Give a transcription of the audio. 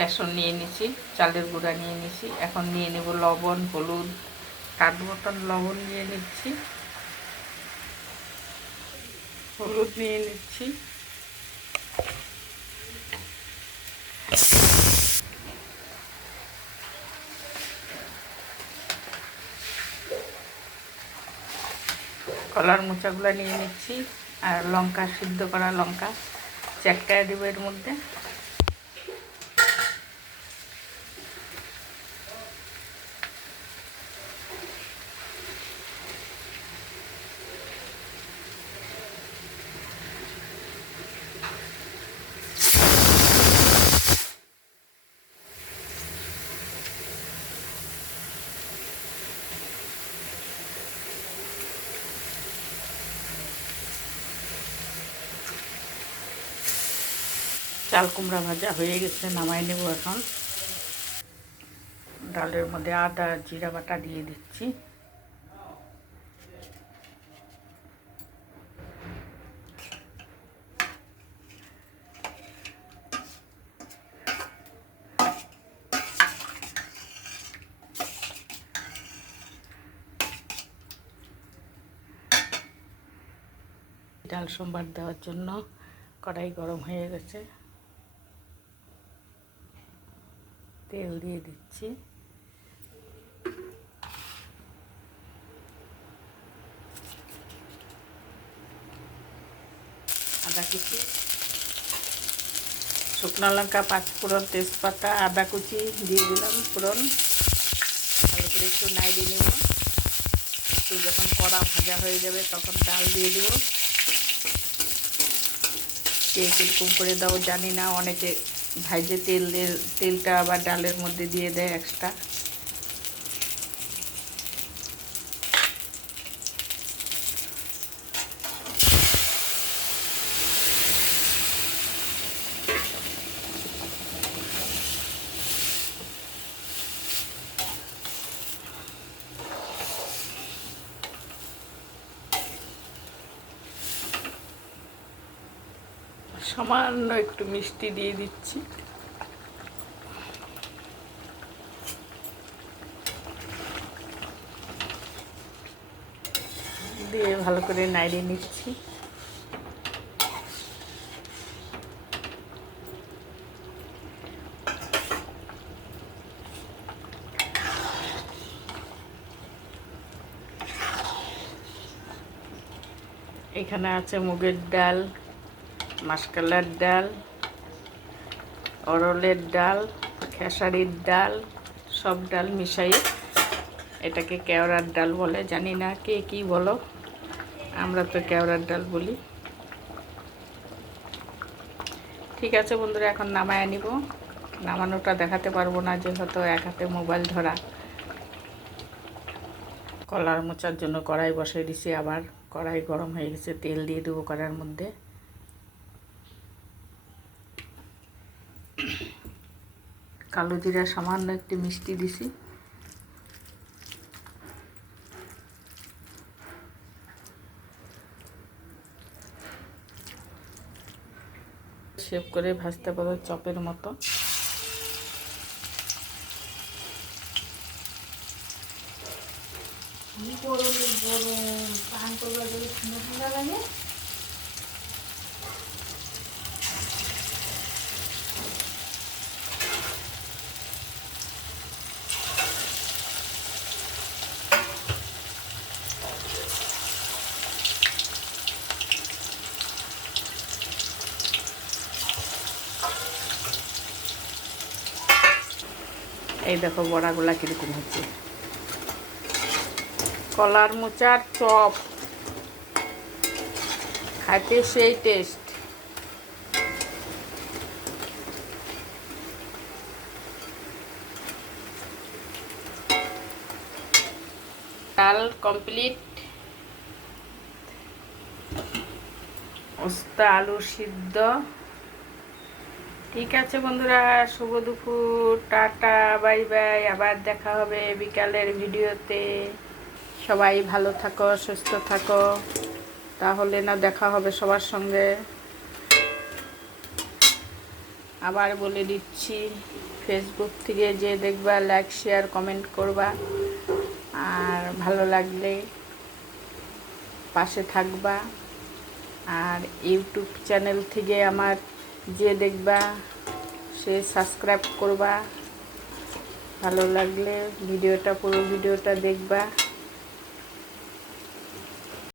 বেসন নিয়ে নিছি, চালের গুঁড়া নিয়ে নিছি। এখন নিয়ে নেব লবণ, হলুদ, স্বাদ মতন লবণ নিয়ে নিচ্ছি, হলুদ নিয়ে নিচ্ছি, কলার মোচাগুলো নিয়ে নিচ্ছি, আর লঙ্কা, সিদ্ধ করা লঙ্কা চ্যাটকায় দেবো এর মধ্যে। চাল কুমড়া ভাজা হয়ে গেছে, নামাই নেব এখন। ডালের মধ্যে আদা জিরা বাটা দিয়ে দিচ্ছি, ডাল সম্বার দেওয়ার জন্য কড়াই গরম হয়ে গেছে, তেল দিয়ে দিচ্ছি, আদা কুচি, শুকনো লঙ্কা, পাঁচফোড়ন, তেজপাতা, আদা কুচি দিয়ে দিলাম ফোড়ন। ভালো করে একটু নাড়িয়ে নেব। একটু যখন কড়া ভাজা হয়ে যাবে তখন ডাল দিয়ে দেব। কে কীরকম করে দাও জানি না, অনেকে ভাজে তেলটা আবার ডালের মধ্যে দিয়ে দেয় এক্সট্রা। সামান্য একটু মিষ্টি দিয়ে দিচ্ছি, দিয়ে ভালো করে নাড়িয়ে নিচ্ছি। এখানে আছে মুগের ডাল, মাসকলাইর ডাল, অরলের ডাল, খেসারির ডাল, সব ডাল মিশাই এটাকে কেওড়ার ডাল বলে। জানি না কে কী বলো, আমরা তো কেওড়ার ডাল বলি। ঠিক আছে বন্ধুরা, এখন নামায় নিব। নামানোটা দেখাতে পারবো না, যেহেতু এক হাতে মোবাইল ধরা। কলার মোচার জন্য কড়াই বসাই দিছি, আবার কড়াই গরম হয়ে গেছে, তেল দিয়ে দেবো কড়াইয়ের মধ্যে। কালো জিরা সামান্য একটু মিষ্টি দিছি, শেপ করে ভাজতে পারো চপের মতো। এই দেখো বড়াগুলা কিরকম হচ্ছে। কলার মোচার চপ খাইতে সেই টেস্ট। ডাল কমপ্লিট, উস্তা আলু সিদ্ধ। ঠিক আছে বন্ধুরা, শুভ দুপুর, টাটা, বাই বাই। আবার দেখা হবে বিকালের ভিডিওতে। সবাই ভালো থাকো, সুস্থ থাকো, তাহলে না দেখা হবে সবার সঙ্গে। আবার বলে দিচ্ছি, ফেসবুক থেকে যে দেখবা লাইক শেয়ার কমেন্ট করবা, আর ভালো লাগলে পাশে থাকবা। আর ইউটিউব চ্যানেল থেকে আমার যে দেখবা সে সাবস্ক্রাইব করবা। ভালো লাগলে পুরো ভিডিওটা দেখবা।